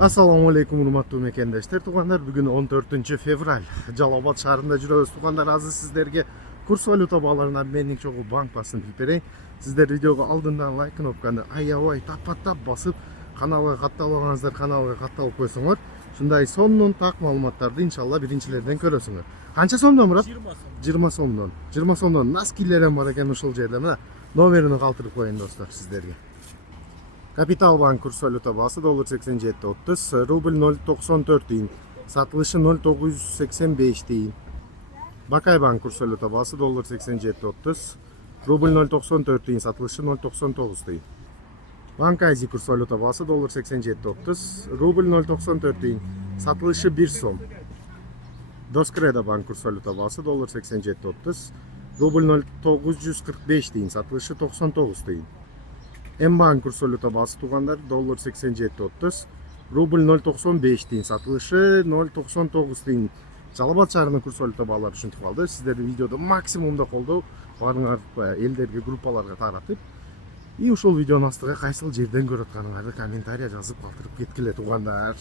Assalamu alaikum урматтуу мекендештер, туугандар. Бүгүн 14 февраль. Жалал Абад шаарында жүрөбүз. Туугандар, азыр сиздерге курс валюта бааларына обменник чогуу банк басын билип берейин. Сиздер видеого алдындан лайк кнопканы аябай тапаттап басып, каналга катталбаңыздар, каналга катталып койсоңор, ушундай сомдон так маалыматтарды иншалла биринчилерден көрөсүңөр. Канча сомдон, Мурат? 20 сомдон. 20 сомдон носкилерим бар экен ушул жерде. Мына номерин калтырып коеюн достор сиздерге. Капитал банк курс валюта баасы доллар 87.30, рубль 0.94 тиын, сатылышы 0.985 тиын. Бакай банк курс валюта баасы доллар 87.30, рубль 0.94 тиын, сатылышы 0.99 тиын. Банк Айзи курс валюта баасы доллар 87.30, рубль 0.94 тиын, сатылышы 1 сом. Доскреда банк курс валюта баасы доллар 87.30, рубль 0.945 тиын, сатылышы 99 тиын. М-банк курс валюта баасы туугандар доллар 87.30, рубль 0.95 тиын, сатылышы 0.99 тиын. Жалал Абад шаарынын курс валюта баалары ушинтип калды. Сиздерди видеоду максимумда колдоо барыңар элдерге, группаларга таратып, ушул видеонун астыга кайсыл жерден көрүп атканыңарды комментарий жазып калтырып кеткиле туугандар.